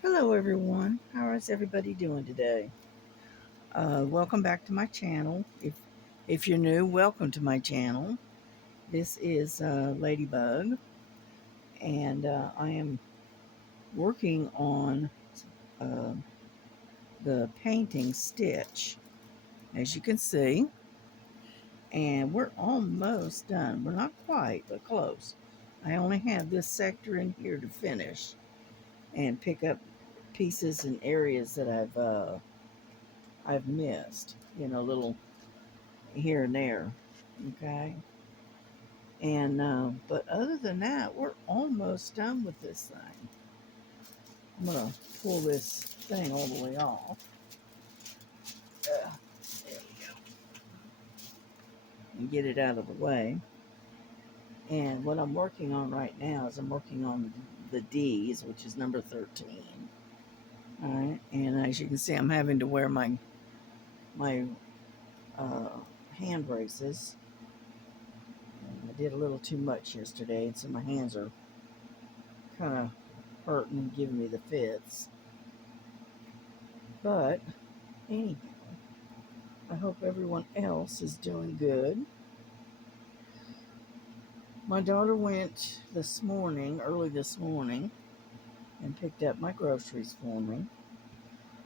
Hello everyone, how is everybody doing today? Welcome back to my channel. If you're new, welcome to my channel. This is Ladybug, and I am working on uh, the painting Stitch, as you can see, and we're almost done. We're not quite, but close. I only have this sector in here to finish and pick up pieces and areas that I've missed. Little here and there. Okay. And but other than that, we're almost done with this thing. I'm gonna pull this thing all the way off. There we go. And get it out of the way. And what I'm working on right now is I'm working on the D's, which is number 13. All right. And as you can see, I'm having to wear my uh, hand braces. And I did a little too much yesterday, and so my hands are kind of hurting and giving me the fits. But anyhow, I hope everyone else is doing good. My daughter went early this morning, and picked up my groceries for me.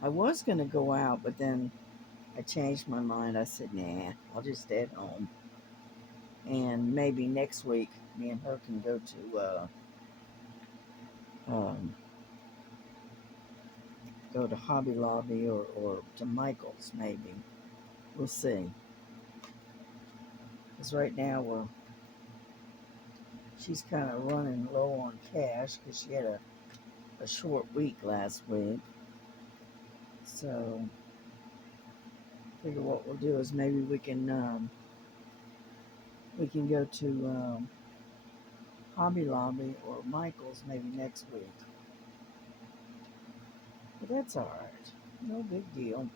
I was going to go out, but then I changed my mind. I said, nah, I'll just stay at home. And maybe next week, me and her can um, go to Hobby Lobby or to Michael's, maybe. We'll see. Because right now she's kind of running low on cash because she had a short week last week. So, figure what we'll do is maybe we can go to Hobby Lobby or Michael's maybe next week. But that's all right, no big deal.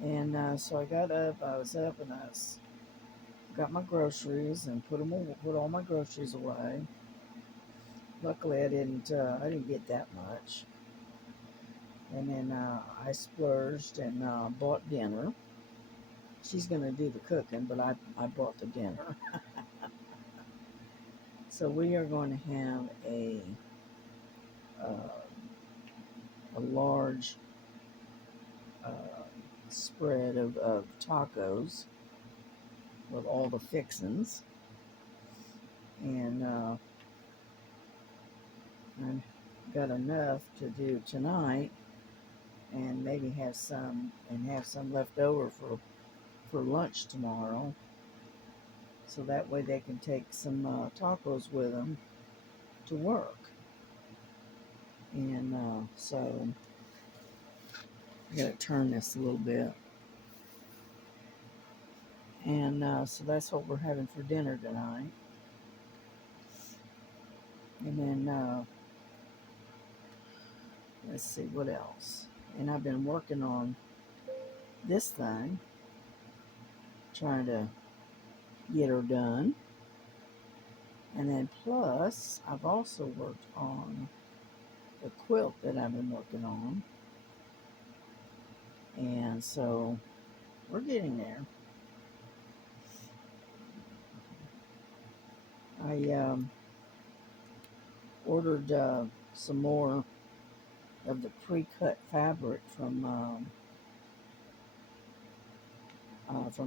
And so I got up. I was up and got my groceries and put all my groceries away. Luckily, I didn't get that much. And then I splurged and bought dinner. She's gonna do the cooking, but I bought the dinner. So we are going to have uh, a large uh, spread of tacos with all the fixins, and I got enough to do tonight, and maybe have some left over for lunch tomorrow. So that way they can take some tacos with them to work. And so I got to turn this a little bit. And so that's what we're having for dinner tonight. And then let's see what else. And I've been working on this thing, trying to get her done. And then plus, I've also worked on the quilt that I've been working on. And so we're getting there. I ordered some more of the pre-cut fabric from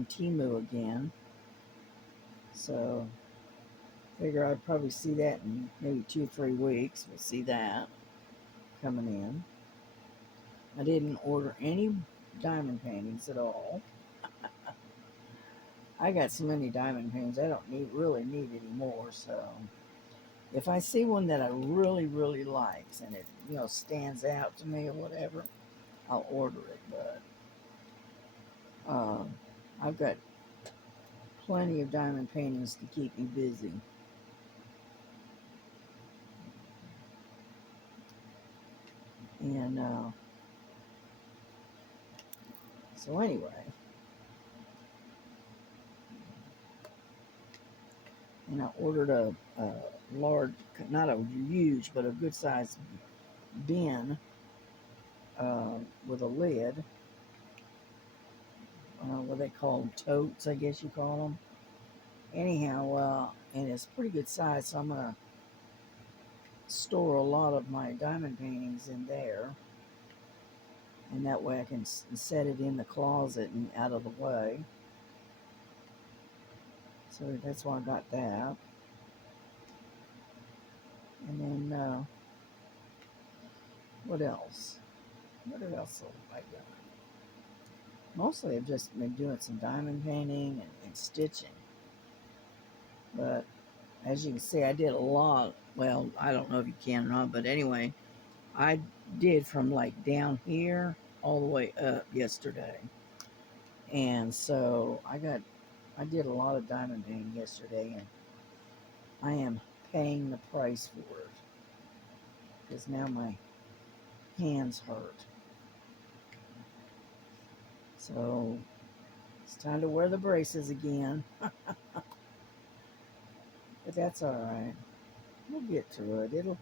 Temu again. So figure I'd probably see that in maybe 2 or 3 weeks. We'll see that coming in. I didn't order any diamond paintings at all. I got so many diamond paintings I don't really need any more. So if I see one that I really really likes and it stands out to me or whatever, I'll order it. But I've got plenty of diamond paintings to keep me busy. And so anyway, and I ordered a large, not a huge, but a good size bin with a lid. What they call them, totes, I guess you call them. Anyhow, and it's pretty good size, so I'm gonna store a lot of my diamond paintings in there, and that way I can set it in the closet and out of the way. So that's why I got that. And then what else? What else have I done? Mostly I've just been doing some diamond painting and stitching. But as you can see, I did a lot. Well, I don't know if you can or not, but anyway, I did from like down here all the way up yesterday. And so I did a lot of diamond painting yesterday, and I am paying the price for it because now my hands hurt. So it's time to wear the braces again. But that's all right. We'll get through it. It'll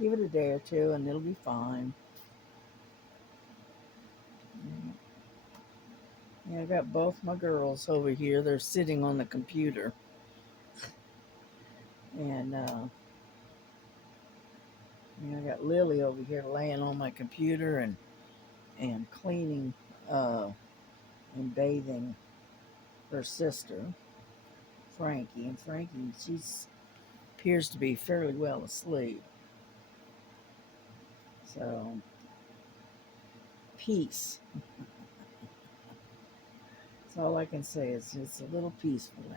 give it a day or two, and it'll be fine. Yeah, I got both my girls over here. They're sitting on the computer, and I got Lily over here laying on my computer and cleaning and bathing her sister, Frankie. And Frankie, she appears to be fairly well asleep. So, peace. That's all I can say. It's a little peaceful now.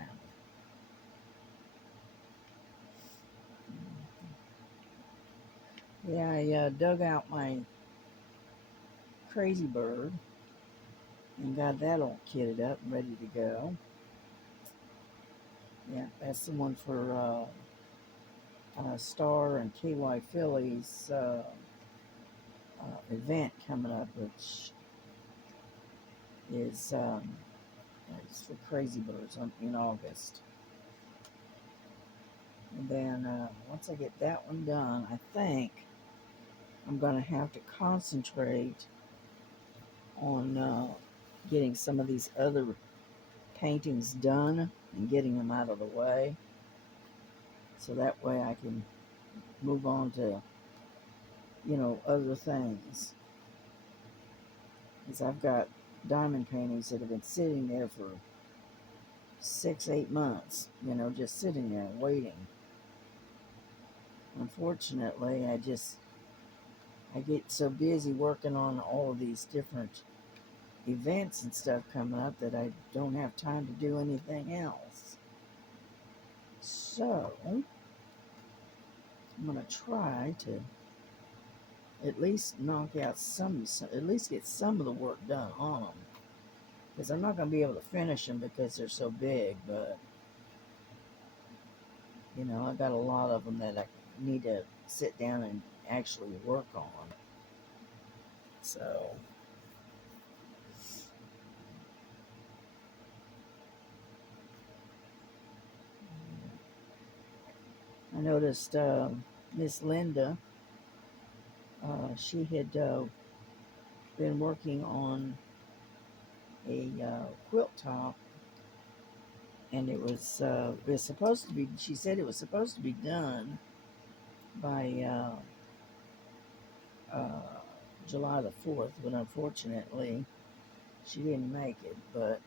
Yeah, I dug out my crazy bird and got that all kitted up and ready to go. Yeah, that's the one for Star and KY Philly's event coming up, which is it's for Crazy Birds in August. And then once I get that one done, I think I'm going to have to concentrate on getting some of these other paintings done and getting them out of the way. So that way I can move on to, other things. Because I've got diamond paintings that have been sitting there for 6, 8 months, just sitting there waiting. Unfortunately, I get so busy working on all of these different events and stuff coming up that I don't have time to do anything else. So, I'm going to try to at least knock out at least get some of the work done on them. Because I'm not going to be able to finish them because they're so big, but, I got a lot of them that I need to sit down and actually work on. So, I noticed Miss Linda, she had been working on a quilt top, and it was supposed to be. She said it was supposed to be done by July the 4th, but unfortunately, she didn't make it. But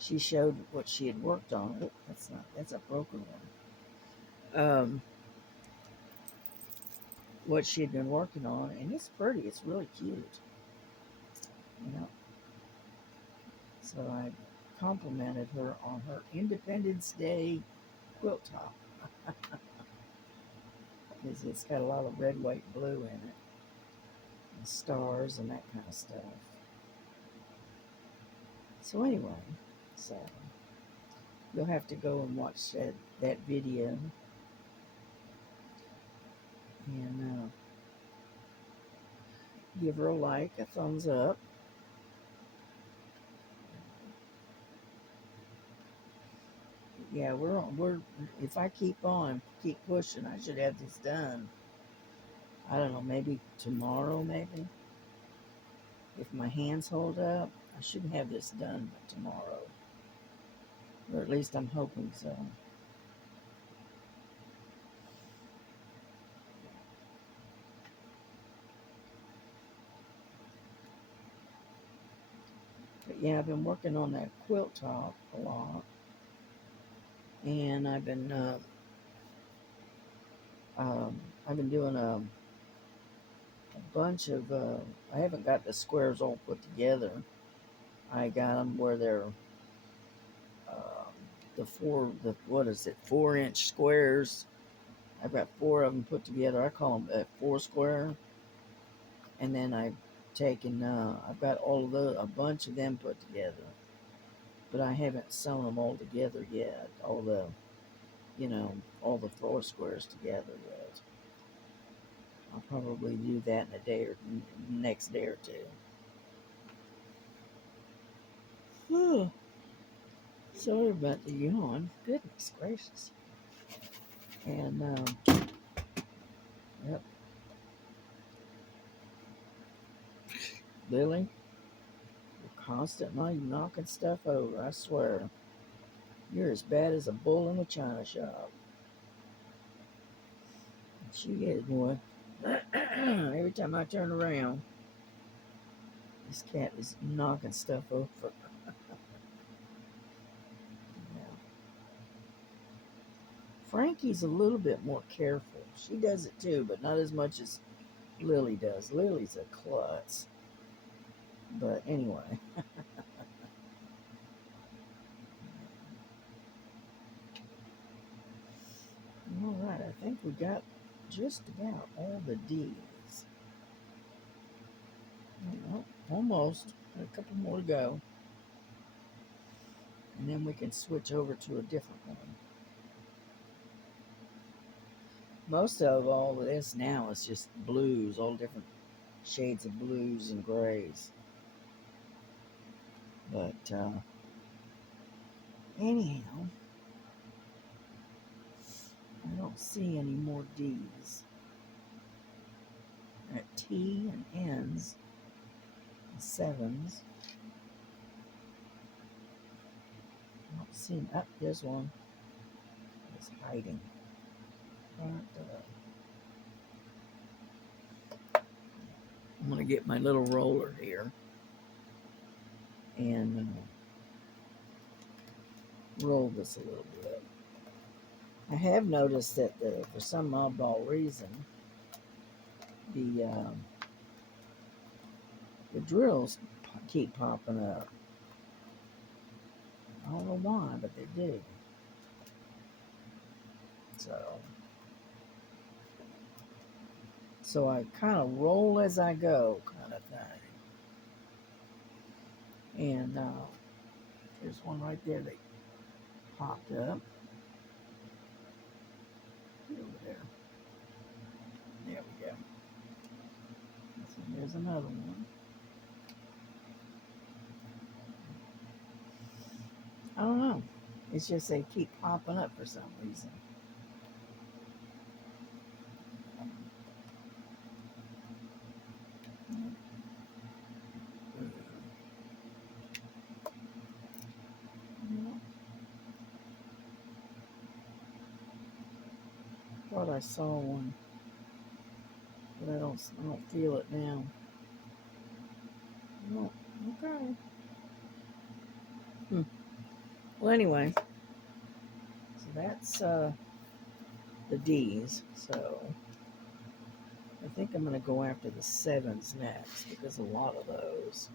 she showed what she had worked on. Oh, that's a broken one. What she had been working on, and it's pretty. It's really cute. So I complimented her on her Independence Day quilt top. Because it's got a lot of red, white, blue in it, and stars and that kind of stuff. So anyway, so you'll have to go and watch that video and give her a like, a thumbs up. Yeah, we're if I keep pushing, I should have this done. I don't know, maybe tomorrow, maybe. If my hands hold up, I should have this done tomorrow. Or at least I'm hoping so. But yeah, I've been working on that quilt top a lot. And I've been doing a bunch of, I haven't got the squares all put together. I got them where they're what is it, 4-inch squares. I've got 4 of them put together. I call them a 4 square. And then I've got a bunch of them put together. But I haven't sewn them all together yet. All the 4 squares together yet. I'll probably do that in a day or next day or two. Sorry about the yawn. Goodness gracious. And, yep. Lily, you're constantly knocking stuff over, I swear. You're as bad as a bull in a china shop. She is one. Every time I turn around, this cat is knocking stuff over. Yeah. Frankie's a little bit more careful. She does it too, but not as much as Lily does. Lily's a klutz. But anyway. All right, I think we got just about all the D's. Well, almost. A couple more to go. And then we can switch over to a different one. Most of all of this now is just blues, all different shades of blues and grays. But anyhow, I don't see any more D's. At T and N's, and 7s. I don't see. There's one. It's hiding. I'm going to get my little roller here and roll this a little bit. I have noticed that for some oddball reason, the drills keep popping up. I don't know why, but they do. So I kind of roll as I go, kind of thing. And there's one right there that popped up. Over there. There we go. So there's another one. I don't know. It's just they keep popping up for some reason. Thought I saw one, but I don't feel it now. No, okay. Well, anyway, so that's the D's. So I think I'm going to go after the 7s next because a lot of those.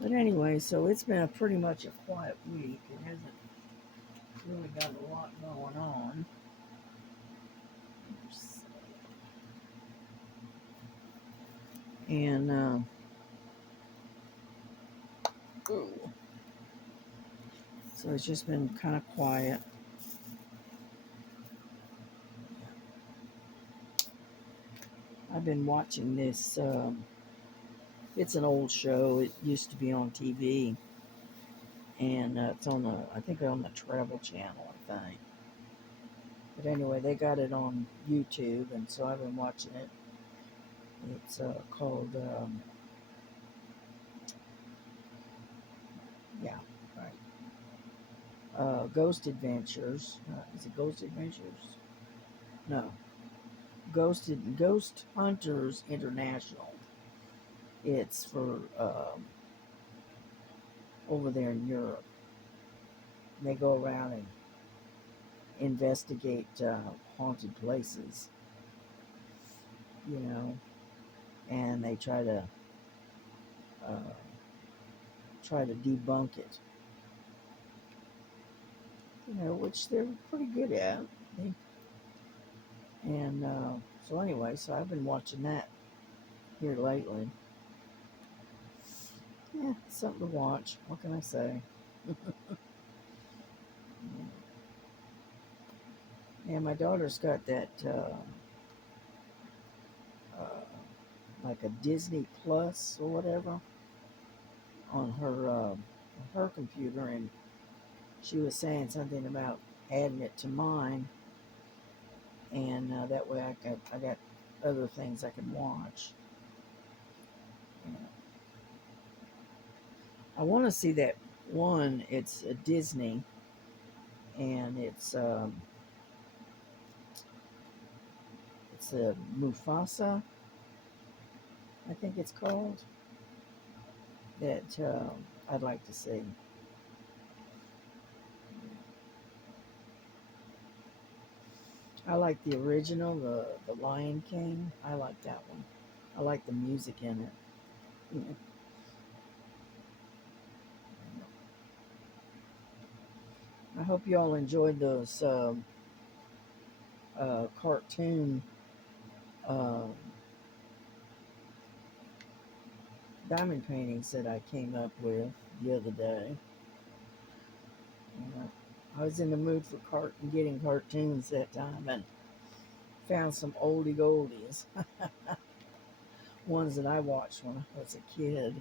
But anyway, so it's been pretty much a quiet week. It hasn't really got a lot going on. And so it's just been kind of quiet. I've been watching this. It's an old show. It used to be on TV, and it's on the, I think, on the Travel Channel, I think. But anyway, they got it on YouTube, and so I've been watching it. It's called, yeah, right, Ghost Adventures. Is it Ghost Adventures? No, Ghost Hunters International. It's for over there in Europe. They go around and investigate haunted places, you know, and they uh, try to debunk it, you know, which they're pretty good at. They, and so anyway, so I've been watching that here lately. Yeah, something to watch. What can I say? Yeah, my daughter's got that uh, like a Disney Plus or whatever on her computer, and she was saying something about adding it to mine, and that way I got other things I can watch. You know, I want to see that one. It's a Disney, and it's a Mufasa, I think it's called. That I'd like to see. I like the original, the Lion King. I like that one. I like the music in it. You know, I hope you all enjoyed those cartoon uh, diamond paintings that I came up with the other day. You know, I was in the mood for getting cartoons that time, and found some oldie goldies, ones that I watched when I was a kid.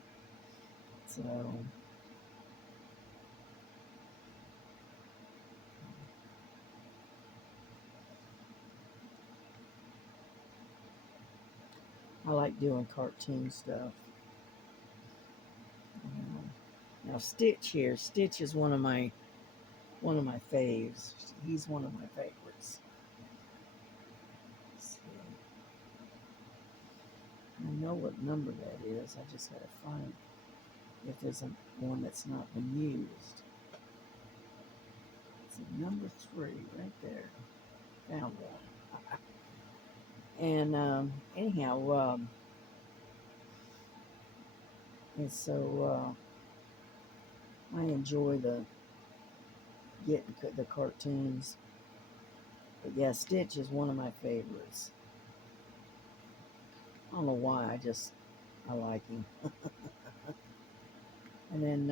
So I like doing cartoon stuff. Now Stitch is one of my faves. He's one of my favorites. Let's see. I know what number that is. I just gotta find if there's one that's not been used. It's number 3 right there. Found one. And anyhow, and so I enjoy getting the cartoons. But yeah, Stitch is one of my favorites. I don't know why. I like him. And then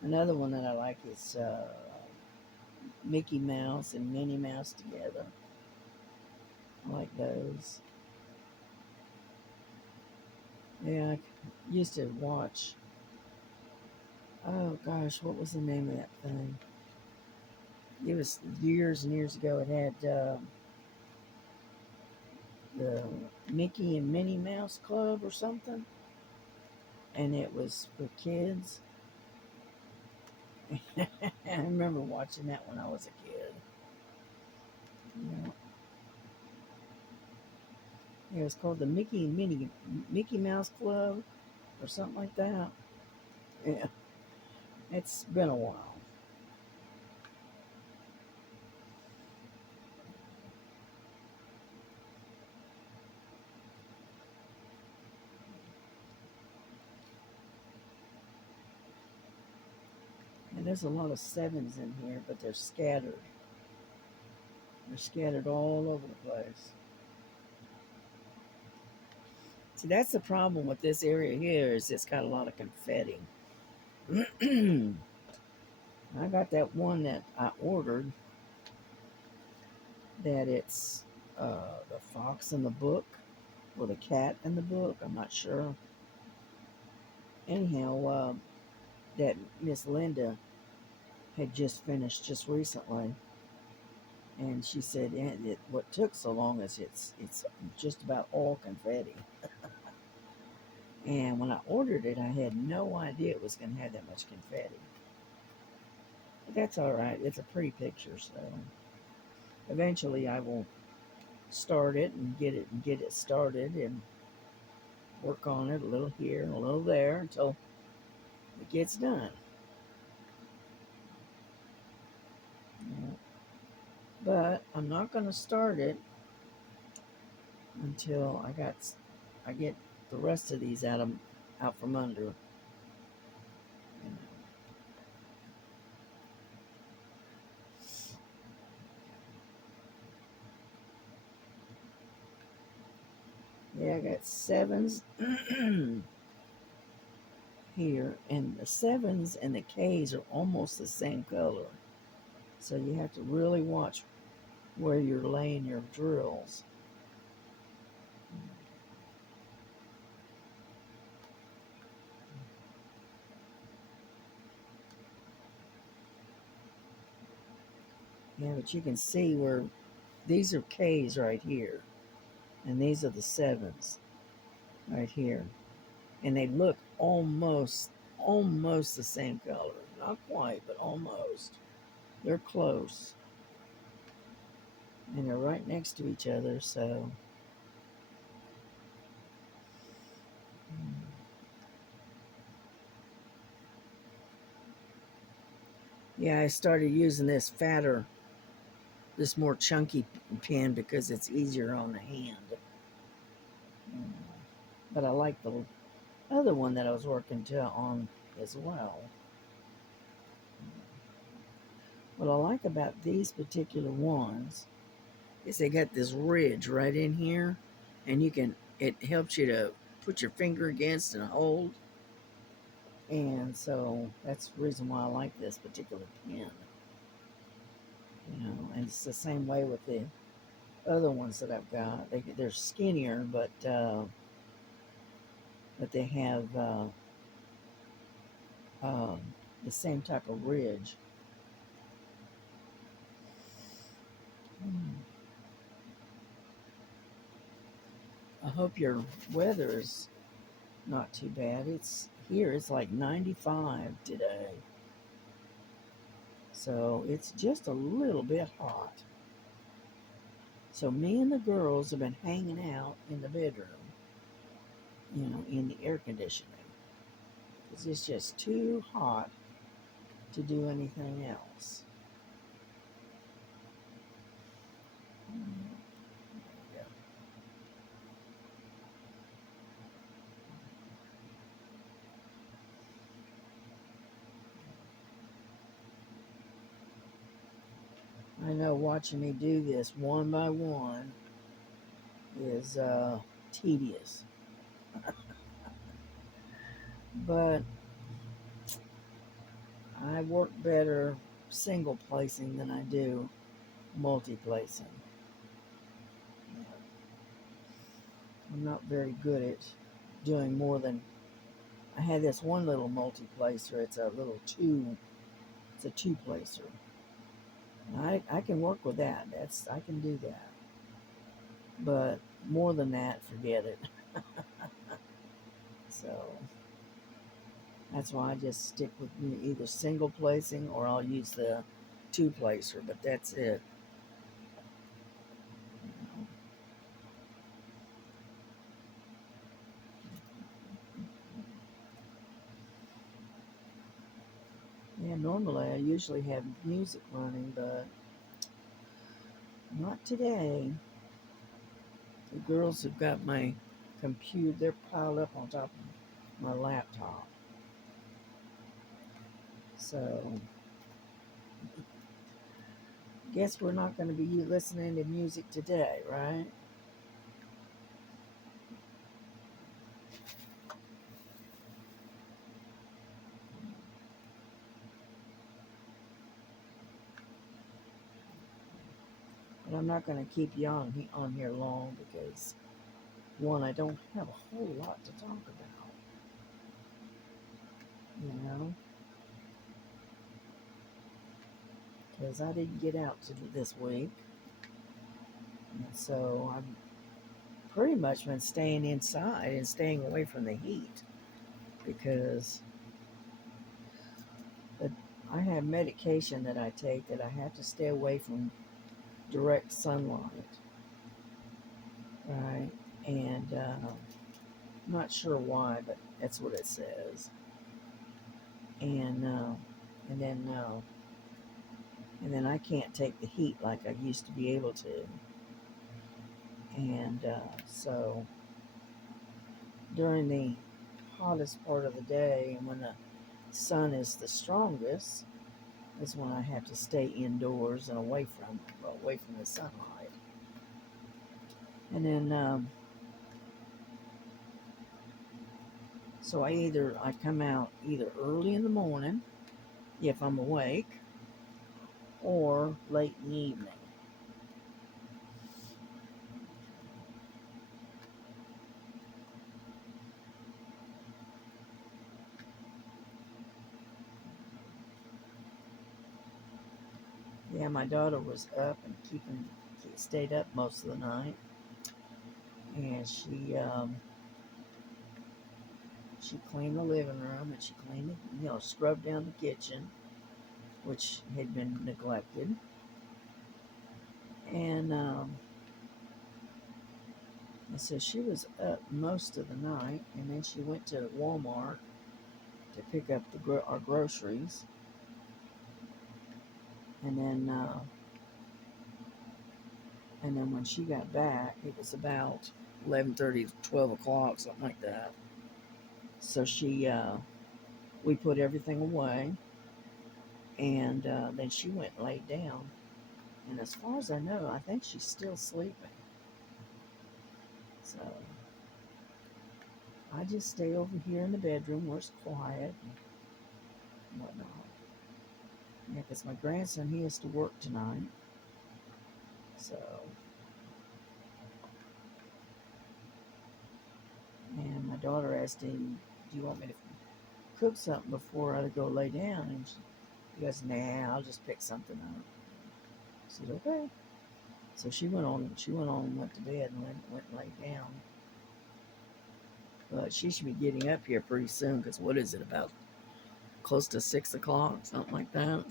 another one that I like is Mickey Mouse and Minnie Mouse together. I like those. Yeah, I used to watch. Oh gosh, what was the name of that thing? It was years and years ago. It had the Mickey and Minnie Mouse Club or something, and it was for kids. I remember watching that when I was a kid. Yeah, it was called the Mickey Mouse Club or something like that. Yeah, it's been a while. And there's a lot of sevens in here, but they're scattered. They're scattered all over the place. See, that's the problem with this area here is it's got a lot of confetti. I got that one that I ordered that it's the fox in the book or the cat in the book. I'm not sure. Anyhow, that Miss Linda had just finished just recently, and she said what took so long is it's just about all confetti. And when I ordered it, I had no idea it was going to have that much confetti. But that's all right. It's a pretty picture, so eventually I will start it and get it started and work on it a little here and a little there until it gets done. Yeah. But I'm not going to start it until I get the rest of these out from under. Yeah, I got sevens here, and the sevens and the K's are almost the same color. So you have to really watch where you're laying your drills. Yeah, but you can see where these are K's right here, and these are the sevens right here. And they look almost the same color. Not quite, but almost. They're close. And they're right next to each other, so yeah, I started using this more chunky pen because it's easier on the hand. But I like the other one that I was working on as well. What I like about these particular ones is they got this ridge right in here, and it helps you to put your finger against and hold. And so that's the reason why I like this particular pen. And it's the same way with the other ones that I've got. They're skinnier, but they have um, the same type of ridge. I hope your weather is not too bad. It's like 95 today. So it's just a little bit hot. So me and the girls have been hanging out in the bedroom, in the air conditioning. Because it's just too hot to do anything else. I know watching me do this one by one is tedious. But I work better single placing than I do multi placing. I'm not very good at doing more than I had this one little multi placer. It's a two placer. I can work with that. I can do that. But more than that, forget it. So that's why I just stick with either single placing or I'll use the two placer, but that's it. Yeah, normally I usually have music running, but not today. The girls have got my computer, they're piled up on top of my laptop. So, guess we're not going to be listening to music today, right? But I'm not going to keep you on here long because, one, I don't have a whole lot to talk about, you know, because I didn't get out to this week. And so I've pretty much been staying inside and staying away from the heat because the, I have medication that I take that I have to stay away from direct sunlight, right? And I'm not sure why, but that's what it says. And and then uh, and then I can't take the heat like I used to be able to. And so during the hottest part of the day and when the sun is the strongest is when I have to stay indoors and away from the sunlight. And then so I come out either early in the morning if I'm awake or late in the evening. Yeah, my daughter was up and stayed up most of the night, and she cleaned the living room and she cleaned scrubbed down the kitchen, which had been neglected, and so she was up most of the night, and then she went to Walmart to pick up our groceries, and then when she got back, it was about 11:30, 12 o'clock, something like that. So we put everything away, and then she went and laid down. And as far as I know, I think she's still sleeping. So I just stay over here in the bedroom where it's quiet and whatnot. Yeah, because my grandson, he has to work tonight. So, and my daughter asked him, "Do you want me to cook something before I go lay down?" And he goes, "Nah, I'll just pick something up." I said, "Okay." So she went on. And went to bed and went and laid down. But she should be getting up here pretty soon because what is it, about close to 6 o'clock, something like that?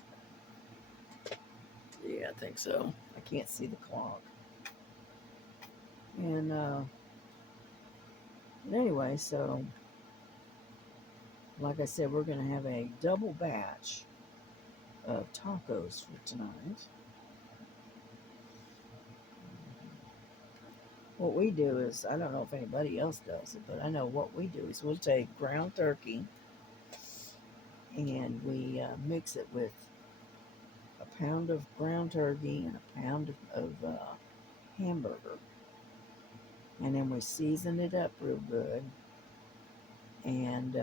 Yeah, I think so. I can't see the clock. And anyway, so like I said, we're going to have a double batch of tacos for tonight. What we do is, I don't know if anybody else does it, but I know what we do is we'll take ground turkey and we mix it with a pound of ground turkey and a pound of hamburger. And then we season it up real good. And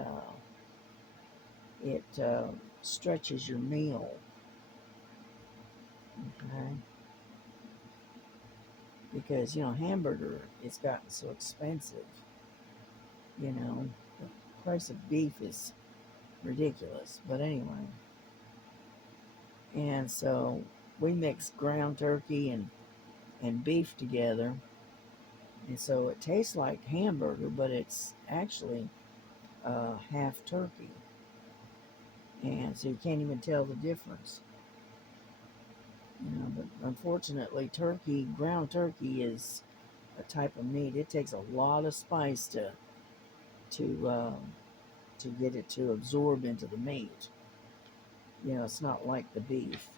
it stretches your meal. Okay? Because, hamburger, it's gotten so expensive. The price of beef is ridiculous. But anyway. And so we mix ground turkey and beef together. And so it tastes like hamburger, but it's actually half turkey. And so you can't even tell the difference. But unfortunately, ground turkey is a type of meat. It takes a lot of spice to to get it to absorb into the meat. It's not like the beef.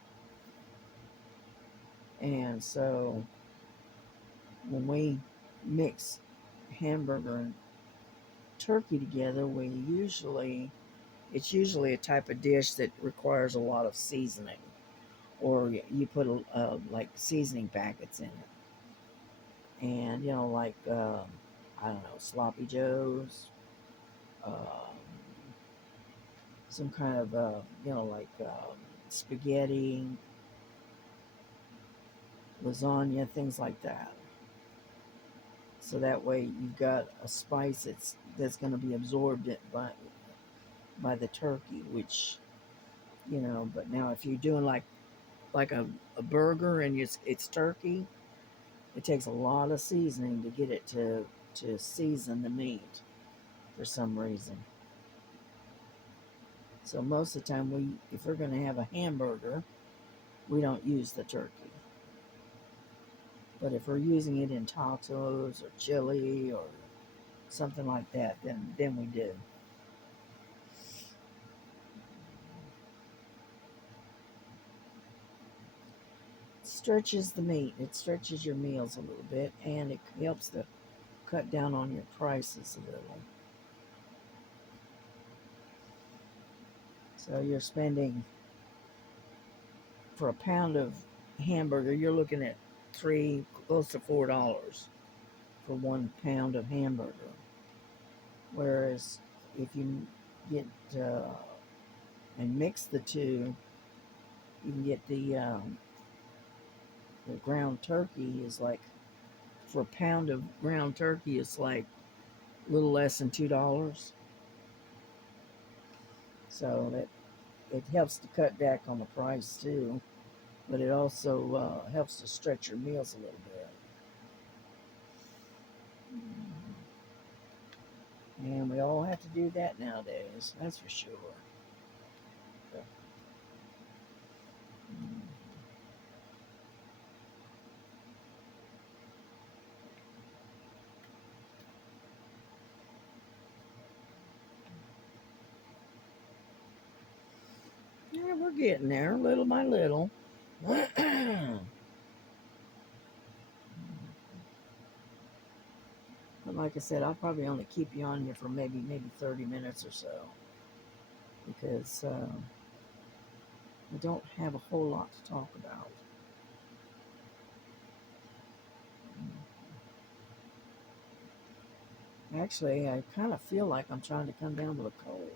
And so when we mix hamburger and turkey together, it's usually a type of dish that requires a lot of seasoning, or you put like seasoning packets in it, and like I don't know, sloppy joes, um, some kind of like spaghetti, lasagna, things like that. So that way you've got a spice that's going to be absorbed by the turkey, which But now if you're doing like a burger and it's turkey, it takes a lot of seasoning to get it to season the meat for some reason. So most of the time if we're going to have a hamburger, we don't use the turkey. But if we're using it in tacos or chili or something like that, then we do. It stretches the meat. It stretches your meals a little bit, and it helps to cut down on your prices a little. So you're spending for a pound of hamburger, you're looking at close to $4 for 1 pound of hamburger. Whereas if you get and mix the two, you can get the ground turkey is like for a pound of ground turkey, it's like a little less than $2. So that it helps to cut back on the price too, but it also helps to stretch your meals a little bit. And we all have to do that nowadays, that's for sure. Yeah, we're getting there little by little. But like I said, I'll probably only keep you on here for maybe 30 minutes or so because I don't have a whole lot to talk about. Actually, I kind of feel like I'm trying to come down with a cold.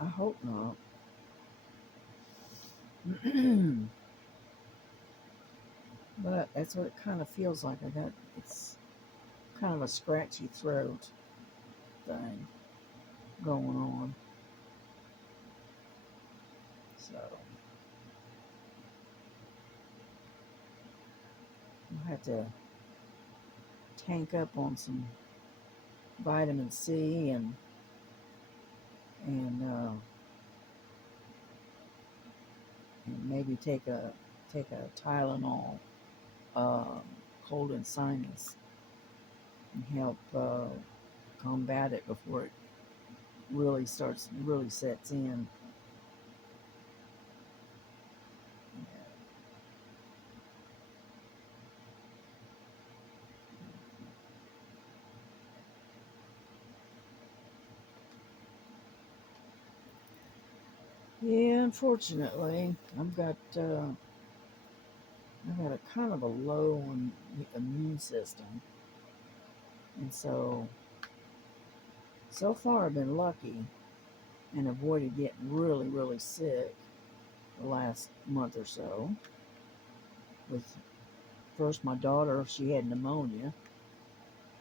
I hope not. But that's what it kind of feels like. It's kind of a scratchy throat thing going on. So I'll have to tank up on some vitamin C and and maybe take a Tylenol, um, cold and sinus, and help combat it before it really sets in. Yeah, unfortunately, I've got a kind of a low immune system, and so far I've been lucky and avoided getting really sick the last month or so. With first my daughter, she had pneumonia,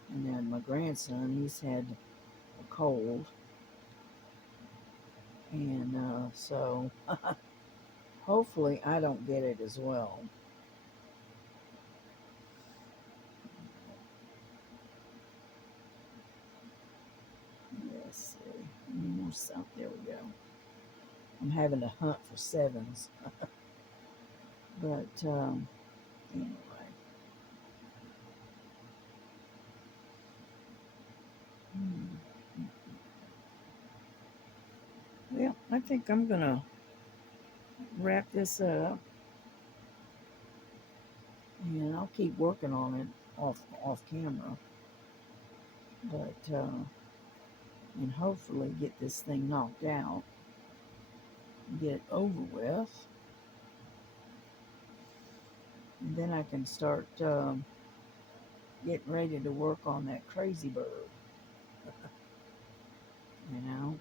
and then my grandson, he's had a cold, and so hopefully I don't get it as well. Let's see, any more stuff? There we go. I'm having to hunt for sevens, but anyway. Hmm. Well, I think I'm gonna wrap this up, and I'll keep working on it off camera, but and hopefully get this thing knocked out, get it over with, and then I can start getting ready to work on that crazy bird. You know,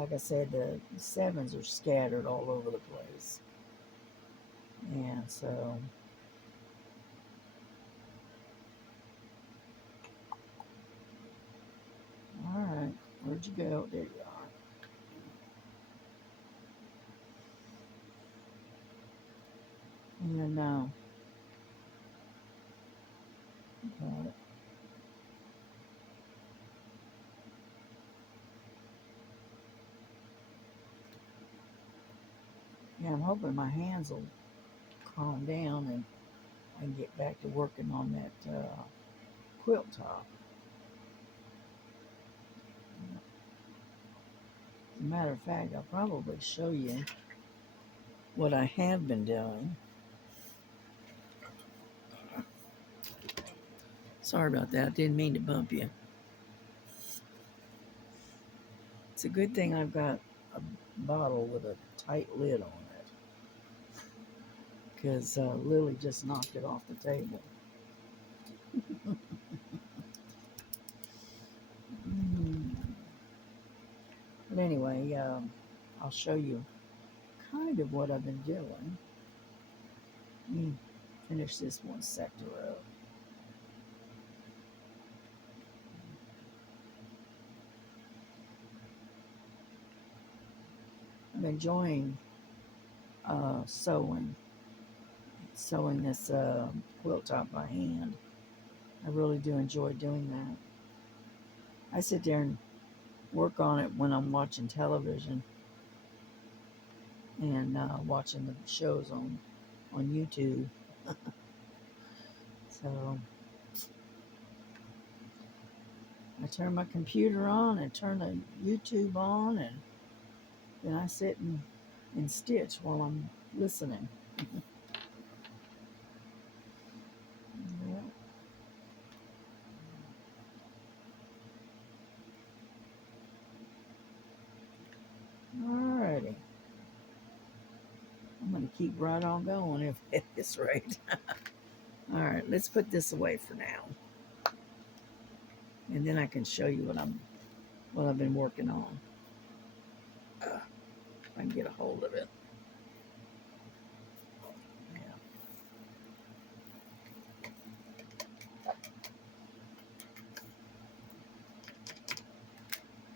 like I said, the sevens are scattered all over the place. And so, all right, where'd you go? There you are. And uh, yeah, I'm hoping my hands will calm down and I can get back to working on that quilt top. As a matter of fact, I'll probably show you what I have been doing. Sorry about that. I didn't mean to bump you. It's a good thing I've got a bottle with a tight lid on it because Lily just knocked it off the table. But anyway, I'll show you kind of what I've been doing. Let me finish this one sector up. I'm enjoying sewing this quilt top by hand. I really do enjoy doing that. I sit there and work on it when I'm watching television and watching the shows on YouTube. So I turn my computer on and turn the YouTube on, and then I sit and stitch while I'm listening. Yeah. Alrighty. I'm going to keep right on going if at this rate. Alright, let's put this away for now. And then I can show you what I've been working on. If I can get a hold of it. Yeah.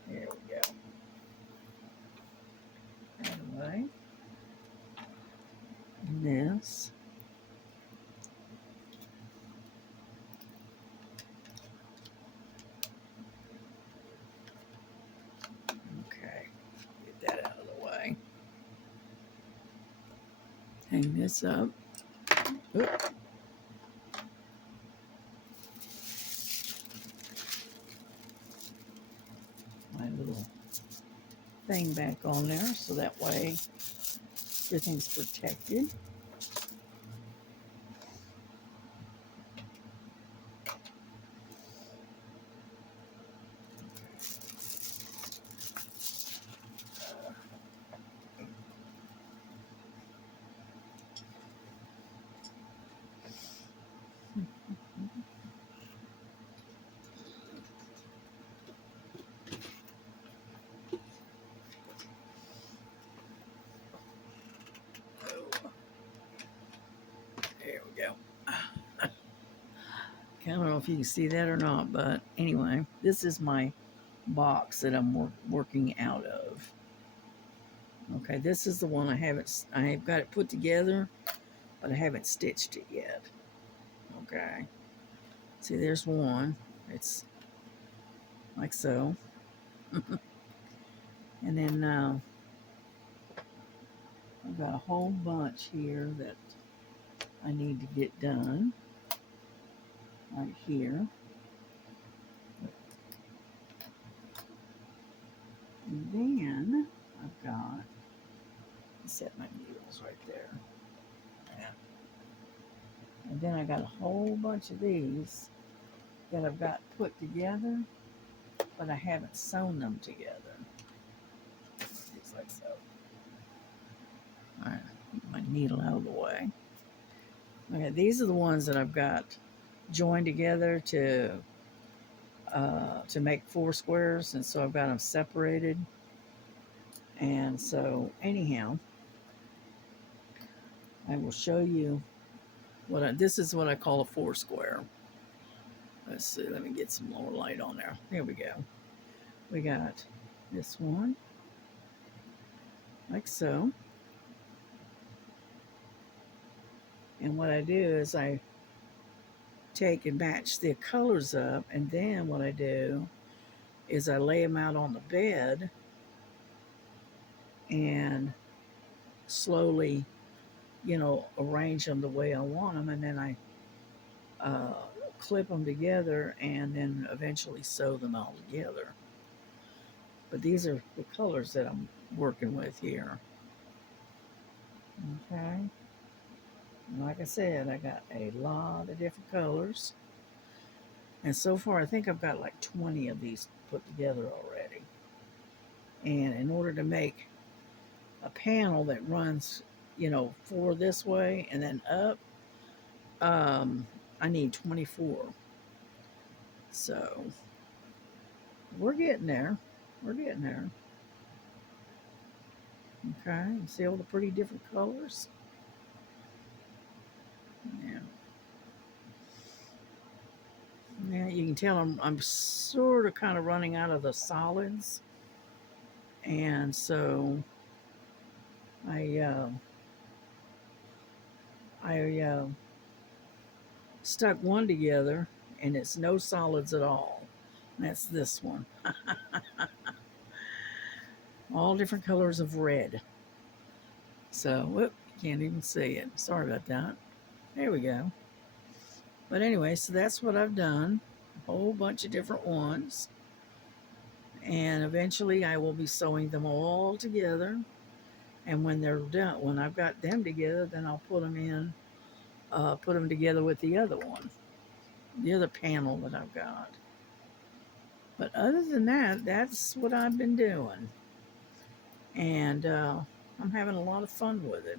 There we go. Anyway. And this. Okay. Get that out of the way. Hang this up. Oop. My little thing back on there so that way everything's protected. There we go. I don't know if you can see that or not, but anyway, this is my box that I'm working out of. Okay, this is the one I've got it put together, but I haven't stitched it yet. Okay, see, there's one. It's like so. And then I've got a whole bunch here that I need to get done. Right here. And then I've got, set my needles right there. Yeah. And then I got a whole bunch of these that I've got put together, but I haven't sewn them together. Just like so. All right, get my needle out of the way. Okay, these are the ones that I've got joined together to make 4 squares, and so I've got them separated. And so anyhow, I will show you this is what I call a four square. Let's see, let me get some more light on there. There we go. We got this one, like so. And what I do is I take and match the colors up, and then what I do is I lay them out on the bed and slowly, arrange them the way I want them, and then I uh, clip them together and then eventually sew them all together. But these are the colors that I'm working with here. Okay. And like I said, I got a lot of different colors. And so far, I think I've got like 20 of these put together already. And in order to make a panel that runs, four this way and then up, I need 24. So we're getting there. We're getting there. Okay, you see all the pretty different colors? Yeah. Yeah, you can tell I'm sort of kind of running out of the solids. And so I stuck one together, and it's no solids at all. That's this one. All different colors of red. So, whoop, can't even see it. Sorry about that. There we go. But anyway, so that's what I've done. A whole bunch of different ones. And eventually I will be sewing them all together. And when they're done, when I've got them together, then I'll put them in, put them together with the other one, the other panel that I've got. But other than that, that's what I've been doing. And I'm having a lot of fun with it.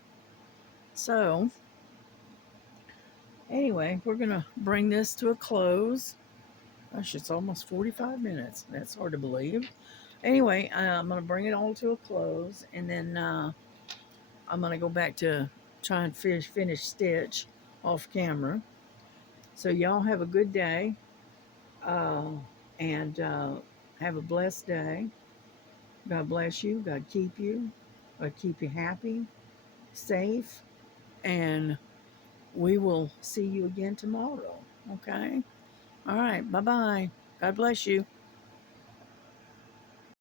So, anyway, we're going to bring this to a close. Gosh, it's almost 45 minutes. That's hard to believe. Anyway, I'm going to bring it all to a close, and then I'm going to go back to try and finish stitch off camera. So, y'all have a good day, uh, and have a blessed day. God bless you. God keep you. God keep you happy, safe, and we will see you again tomorrow. Okay? All right. Bye bye. God bless you.